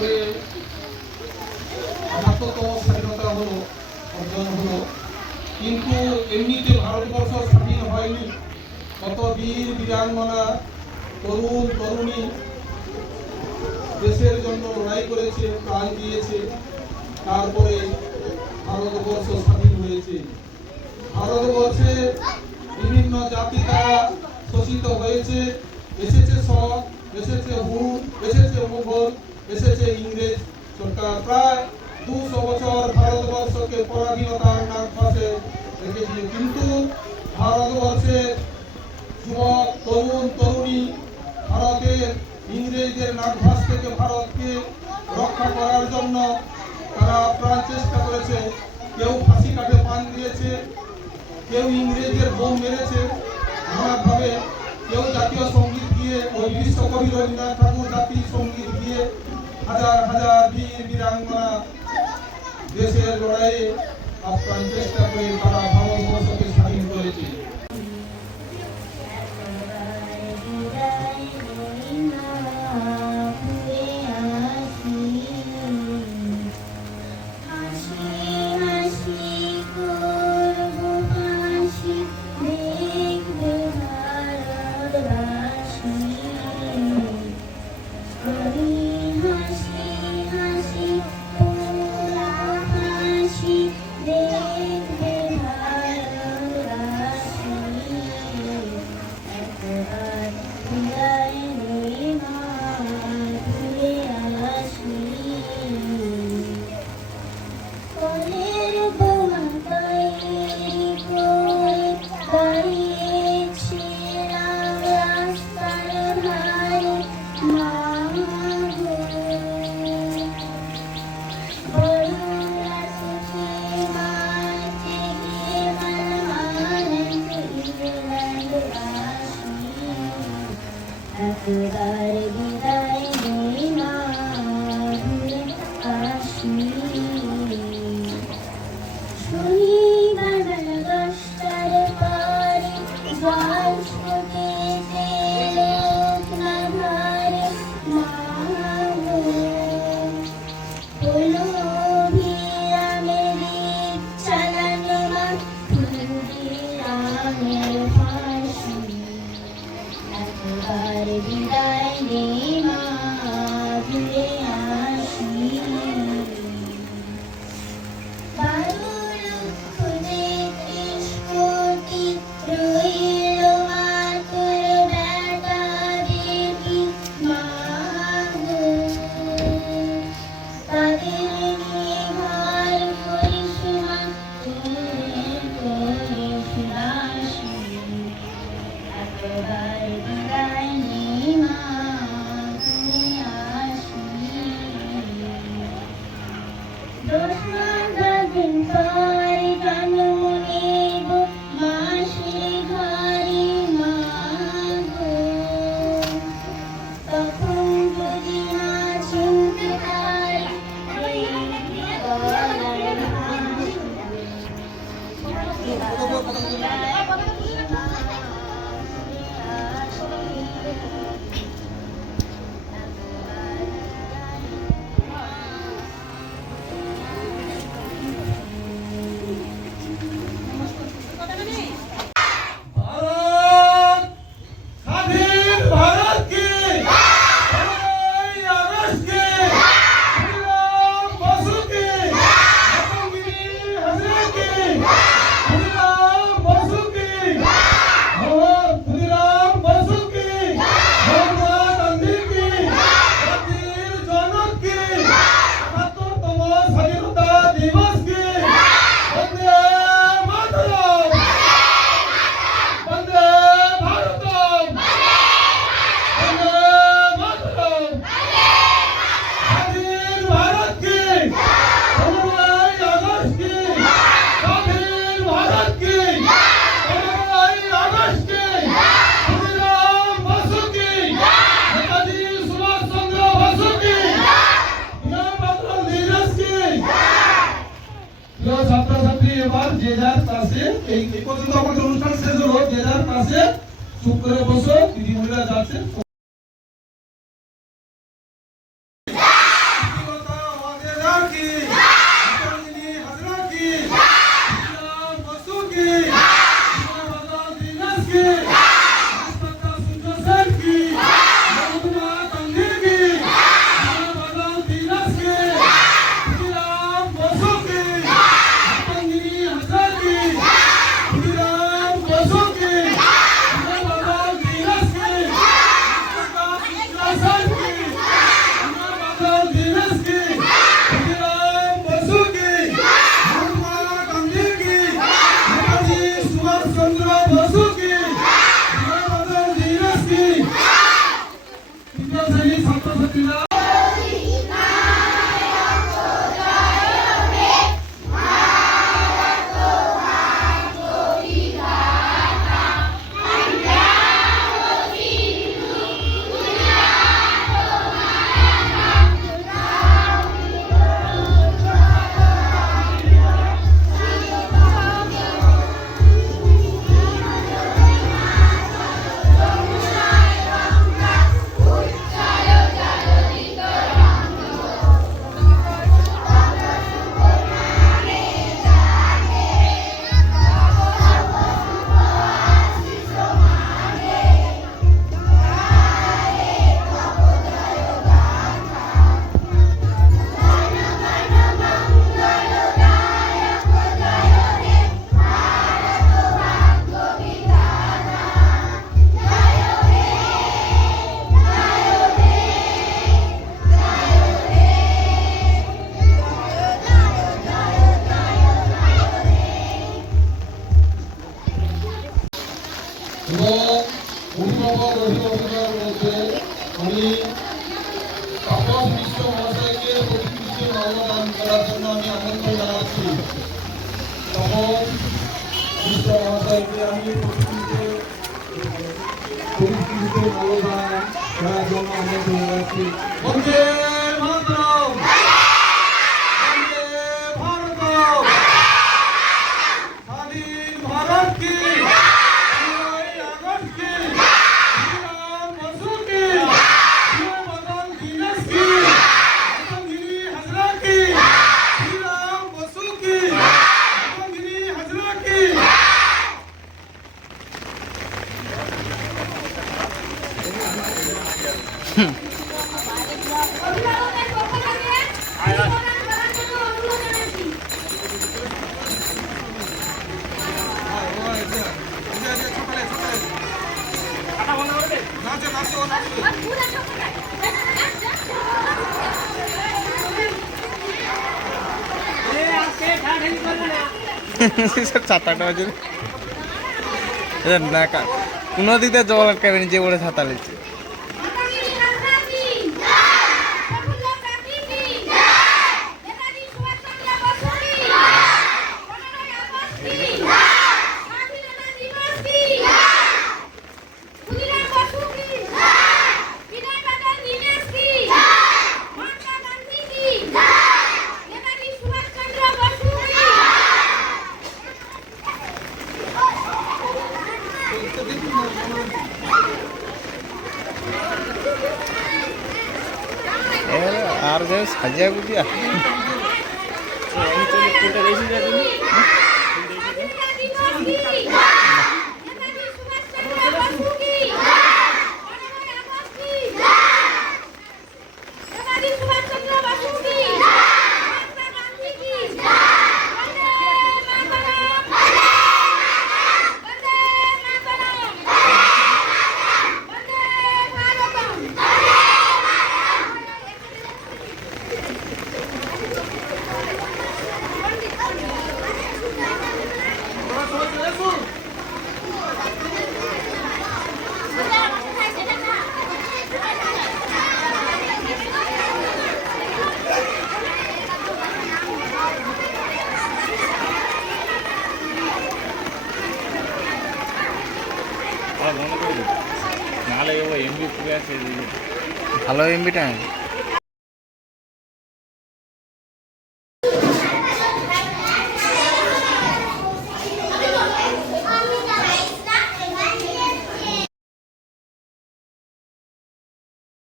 করে ৭৮তম স্বাধীনতা হলো, অর্জন হলো। কিন্তু এমনিতে ভারতবর্ষ স্বাধীন হয়নি। কত বীর বীরাঙ্গনা, তরুণ তরুণী দেশের জন্য লড়াই করেছে, প্রাণ দিয়েছে, তারপরে ভারতবর্ষ স্বাধীন হয়েছে। ভারতবর্ষে বিভিন্ন জাতি দ্বারা শোষিত হয়েছে। এসেছে শক, এসেছে হুন, এসেছে মুঘল, এসেছে ইংরেজ সরকার। প্রায় 200 বছর ভারতবর্ষকে পরাধীনতার নাগপাশে রেখেছিল। কিন্তু ভারতবর্ষের যুবক, তরুণ তরুণী ভারতের ইংরেজদের নাগভাস থেকে ভারতকে রক্ষা করার জন্য তারা প্রাণ চেষ্টা করেছে। কেউ ফাঁসি কাটে পান দিয়েছে, কেউ ইংরেজের বোম মেরেছে নানাভাবে, কেউ জাতীয় সঙ্গীত গিয়ে ওই বিশ্বকবি রবীন্দ্রনাথ ঠাকুর জাতীয় সঙ্গীত গিয়ে হাজার হাজার বীর বীরাঙ্গনা দেশের লড়াইয়ে আপ্রাণ চেষ্টা করে তারা ভারতবর্ষকে স্বাধীন করেছে। যে যার পাশে এই পর্যন্ত আমাদের অনুষ্ঠান শেষ হলো। যে যার পাশে চুপ করে বসো, দিদিমণিরা যাচ্ছে। মিশ্র মহাশয়কে প্রতিকৃতিতে মাল্যদান করার জন্য আমি আমন্ত্রণ জানাচ্ছি। তখন মিশ্র মহাশয়কে আমি প্রতিকৃতিতে মাল্যদান করার জন্য আমন্ত্রণ জানাচ্ছি। বন্দে মাতরম, বন্দে ভারতম, স্বাধীন ভারত কি, 15ই আগস্ট কি, শ্রীরাম বসু কি, মদন দীনেশ কি, মদনগিরি হাজরা কি, শ্রীরাম বসু কি, মদনগিরি হাজরা কি। অভিভাবকের পক্ষ থেকে সম্মান করার জন্য অনুরোধ জানাচ্ছি। আর পুরা সবাই ছাতাটা বাজে না কোনো দিক দিয়ে জল আটকাবে নিজে বলে ছাতা লিখছে। মদনগিরি হাজরা কি জয়, প্রফুল্ল চাকি কি জয়, নেতাজি সুভাষচন্দ্র বসু কি জয়, 15ই আগস্ট কি জয়, স্বাধীনতা দিবস কি জয়, ক্ষুদিরাম বসু কি জয়, বিনয় বাদল দীনেশ কি জয়, মহাত্মা গান্ধী কি জয়, নেতাজি সুভাষচন্দ্র বসু কি জয়। আর যে সাজিয়া গুজিয়া নাহলে এমবি পুরো আছে ভালো এমবিটা